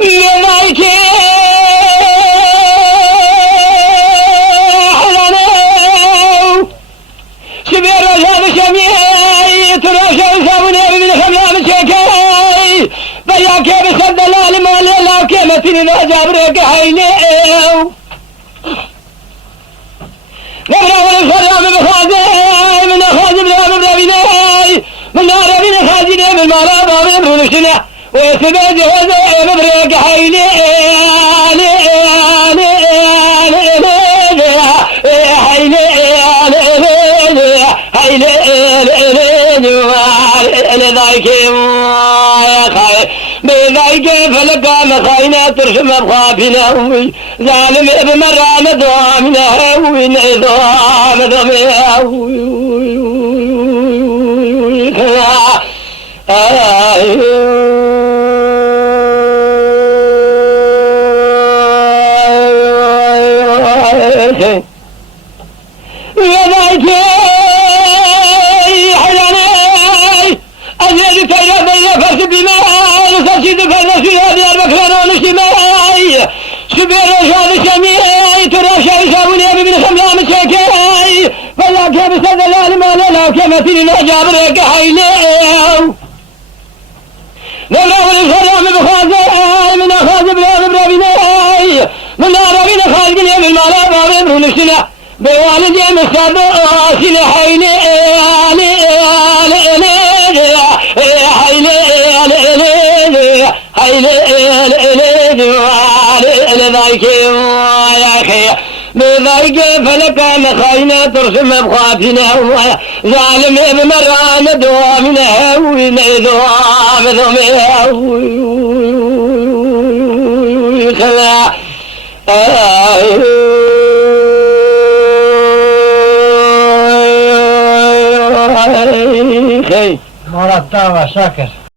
يضايك حلانو سبير رجال شميع تراشا وسابنا بمن خمام شكاي بيا كيف سد العالم ولا كيف تنين جابرك حيلو نبرا ولا سلام بخازي من خازي بلا مبربيناي من نار بين خازي من مالا بابي بنشنا ويسبج هذا مبرك حيلي لذاك يا خاي بذاك فلقى مخاينا ترشم بخافنا ظالم بمرة دوامنا ونظام ضمنا وذاك حلاني أزيد تيرا بيا فرس بما نسيت فرس هذه المكان ونشتماي سبير رجال شميعي ترى شاي سابوني من خمام شكاي فلا كيف سد العالم ولا كيف تنين جابرك حيلو نبرا والسلام بخازي من خازي بلا مبربيناي من نار بين خالقنا من مالا بابي بنشنا بوالدي مستعد أصيل حيلي لذاك يا أخي بذاك فلك مخاينا ترسم بخافنا ظالم بمرة دوامنا ونظام ضمنا مرتبة شكر